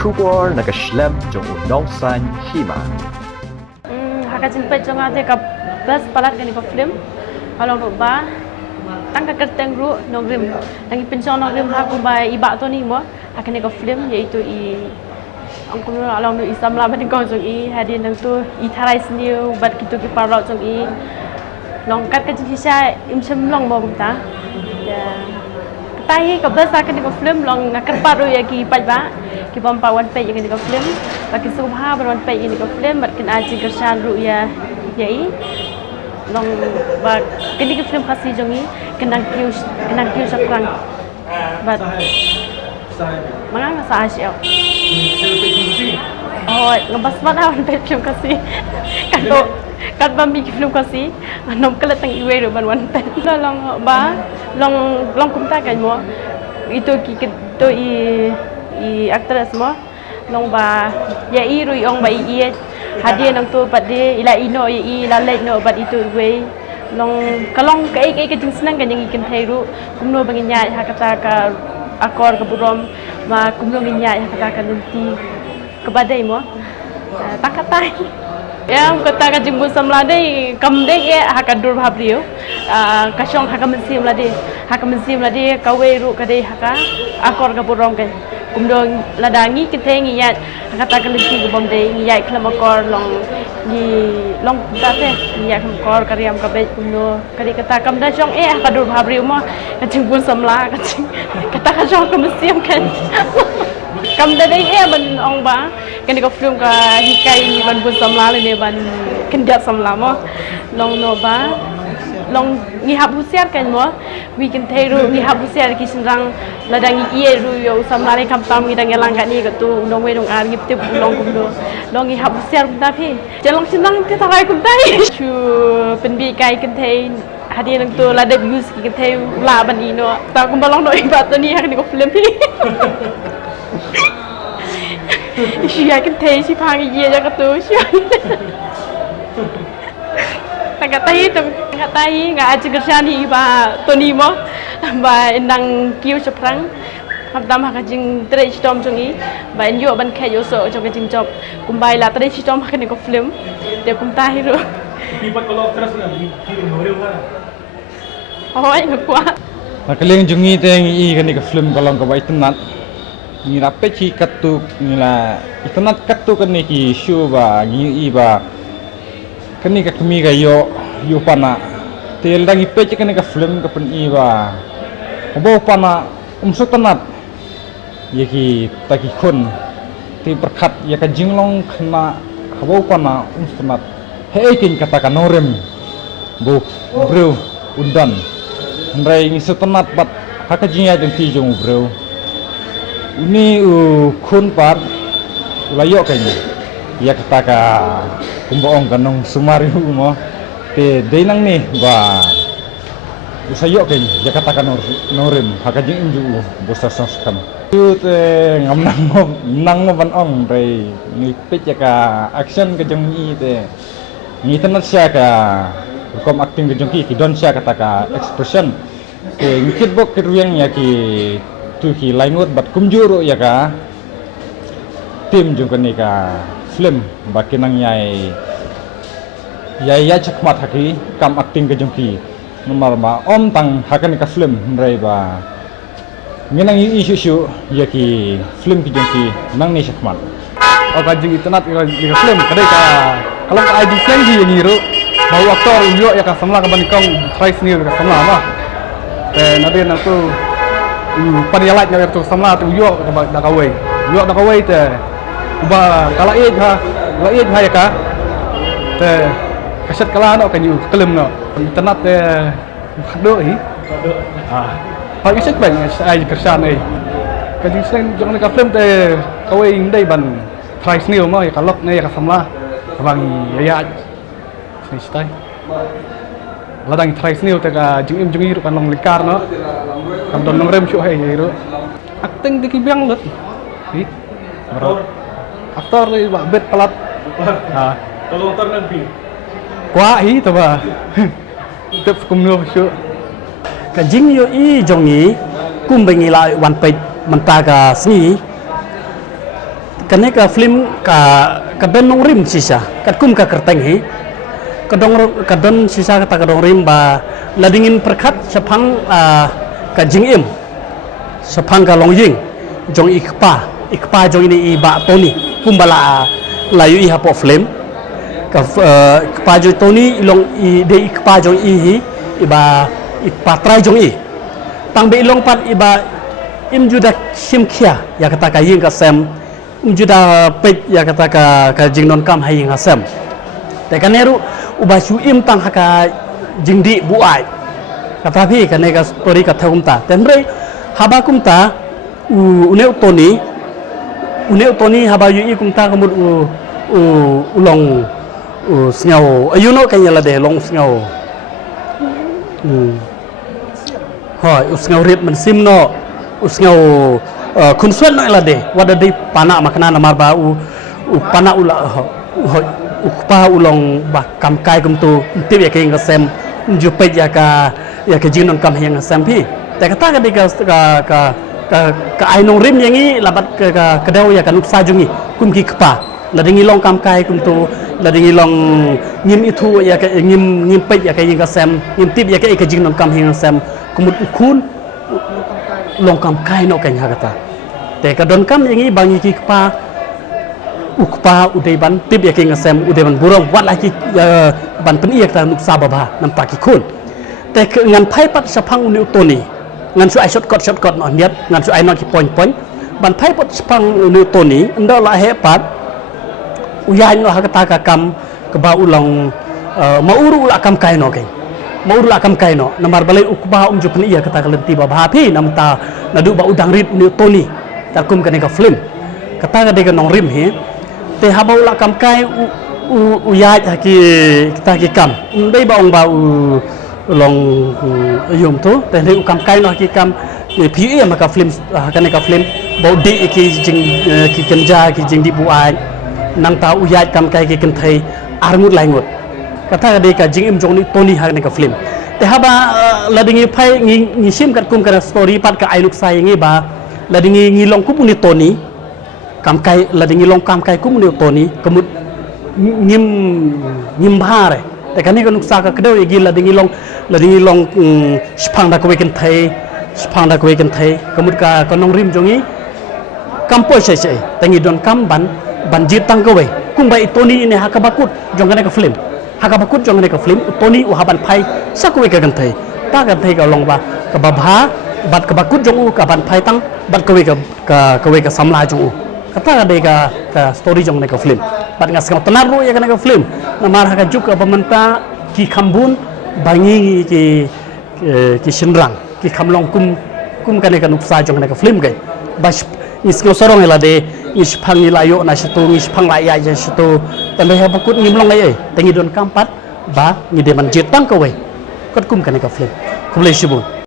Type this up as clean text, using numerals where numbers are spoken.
Kubor na Phlim jong unong san Hima. Hakajin pe jong ate ka bus palat kani ko Phlim. Halong ro ba tang ka kerteng ru Nongrim. Nang pincong Nongrim ha ko ba iba to ni mo hakani ko Phlim iaitu ang kuno along no Samla ban ko jong hadin nang tu tharai sniu bat kitu ki parlo jong long kat ka jing sha im chem long mo ta. Tai ka bus akan ko Phlim long ngakat paru ya ki pajba ki bom pawan pe yang ko Phlim bagi subha ban pe yang ko Phlim bat kin aji gersan ru ya yai long ba kini ko Phlim khasi jongi kenang kiu sakrang bat mangang sa asyo oh ngabas ba wan pe Phlim khasi kato kat ba mi Phlim khasi anom kala tang iwe ru ban wan pe long ba long kumta kan mo itu to actress mo long ba ya ru ong ba hadia nang tu pat dia ila ino la le no bat itu we long kalong kai Jingsneng kan yang Kynthei ru kumno bangin nya hakata ka akor ka burom ma kumno nya hakata ka nanti kebadai mo takatai yang kata ka jimbu samla dei kam dei hakadur bhabriu kasong hakamesim lade kawe ru ka dei haka akor ka burom kan kumdong ladangi Kynthei ngiyat kata kelenti gubom dei ngiyat klam akor long tate ngiyat akor kariam ka be kumno kadi kata kam da jong kadur bhabriu mo ka jimbu samla kata ka jong kamesim kan kam da dei ban ong ba kan ko Phlim ka hikai ni ban bun samla le ne ban kendat samla mo long no ba long ngi hab husiar kan mo wi Kynthei ru ngi hab husiar ki Shynrang ladangi ru yo samla le kam tam ngi dang elang ka ni ka tu nong we nong ar ngip te long kum do long ngi hab husiar ta phi jalong Shynrang te tarai kum tai chu pen bi kai Kynthei hadir nang tu la debut ki Kynthei la ban ino ta kum balong do ibat to ni ha ni ko Phlim phi Iya Kynthei si pagi dia jaga tu si. Tak tahi nggak aja kersani ba Tony mo ba nang kiu seprang habdam hakajing tere stom jongi ba enjo ban khe yo so jong kajing job kumbai la tere stom hakani ko Phlim de kum tahi ro pipat kalau terus ni Nongrim lah oi ngkwa kaleng jongi teng kani ko Phlim kalau ko ba itanat ni rape chi katuk ni la itanat katuk kan ni ki show ba ni ba kani ka kami ga yo pana tel dangi pe chi kani ka Phlim ka pen ba bo pana umsuk tanat ye ki taki khon ti perkhat ya ka jinglong khna bo pana umsuk tanat he kin kata ka Nongrim bo bro undan ndrai ngi tanat bat haka jinya jeng ti jong bro ini khun par ulayo kayaknya ya kata ka kumboong kanong sumariu mo te denang nih ba usayo kayaknya ya kata ka Nongrim hakajing inju bosa saskam tu te nang mo banong tay ngipit ya ka action ka jong ni te ngitanat siya ka kom acting ka jong ki don siya kata ka expression te ngikit bok kiruyang ya ki tu ki laingut bat kumjuro ya ka tim jung kani ka Phlim bakinang yai chakmat haki kam acting ka jung ki nomor ma om tang hakan ka Phlim ndrai ba nginang isu ya ki Phlim ki jung ki nang ni chakmat oh kajing itanat ka Phlim kadai ka kalau ka ID slang ji ni ru bau aktor yo ya ka Samla ka ban kong try sneer ka Samla ba nabi nang tu panialat nya tu Samla tu yo da kawai te ba kala ej ha ya ka te kaset kala no kan yu Phlim no internet te do hi pa kaset bang ai kersan ai ka Jingsneng jong ka Phlim te kawai ndai ban try sneer mo ya kalok ne ya ka Samla bang ya sni stai ladang try sneer te ka jing ru kan long likar no kam don Nongrim chu hai ru acting di kibiang lut hi aktor ni ba bet pelat kalau aktor nanti kwa hi to ba tep kumno chu ka jing yo i jongi kum bengi la wan pe manta ka sni kan ka film ka don nongrim sisa kat kum ka kerteng hi ka don sisa ka nongrim ba ladingin perkat sepang ka jingim sepang ka longjing jong ikpa jong ini iba toni kumbala layu iha po Phlim ka ikpa jong toni ilong i de ikpa jong hi iba ikpa trai jong i tang be ilong pat iba im juda sim khia ya kata ka ying ka sem im juda pek ya kata ka jingnon kam hai ying asem te kaneru ubasu im tang haka jingdi buai kata phi kane ka story ka thumta tenre haba kumta uneu toni haba yu i kumta kamut ulong sngau ayuno kanyala de long sngau hoi usngau rit man simno usngau kun suat no la de wada de pana makna namar ba pana ula ukpa ulong ba kam kai kum tu tip ya ke ngasem jupe ya ka jinon kam yang ngasem pi te kata ka ai nongrim yang i labat ka dau ya ka nuksa jungi kum ki kpa la dingi long kam kai kum tu la dingi long ngim itu ya ka ngim pe ya ka yang ngasem ngim tip ya ka jinon kam yang ngasem kumut ukun long kam kai no kan hakata te ka don kam yang i bangi ki kpa ukpa udai ban tip ya ke ngasem udai ban burong wat lagi ban pen iya ta nuksa baba nam ta ki kun te ngan phai pat sapang uni toni ngan su ai shot no niat ngan su ai no ki point ban phai pat sapang uni toni ndo la he pat uyai no hakata ka kam ka ba ulong mauru la kam kai no ke mauru la kam kai no namar balai ukba ju pen iya kata kalenti baba phi nam ta nadu ba udang rit uni toni ta kum ka Phlim kata ka nongrim he te habau la kam kai uyai kita ki kam dei ba ong ba long yum tu te dei kam kai no ki kam pi ma ka Phlim ka Phlim bau di ki jing ki kenja ki jing di buai nang ta uyai kam kai ki Kynthei armut laingut kata dei ka jing im jong ni toni ka Phlim te haba ladingi phai ngi sim kat kum ka story pat ka ai luk sai ngi ba ladingi ngi long ku ni toni kam kai ladingi long kam kai kum ni toni kemut ngim bahare te kani ka nuksa ka kedau igi ladingi long spang da ko Kynthei kemut ka nongrim jongi kampoi sai tangi don kam ban jit tang ko we kumbai toni ini hakabakut jongane ka Phlim hakabakut jongane ka Phlim toni u haban phai sakwe ka Kynthei ta Kynthei ka long ba ka babha bat ka bakut jongu ka ban phai tang bat ka we ka Samla jongu kata ka story jong ka Phlim bat ngas ka tenar ro ya ka Phlim namar ha ka juk ka pementa ki khambun bangi ki Shynrang ki khamlong kum ka nuksa jong ka Phlim kai bas isko sorong ela de isphang ila yo na situ isphang la ya ja situ tanda ha bakut ngimlong ai tengi don kampat ba ngi de man jetang ka we kot kum ka Phlim kumle sibun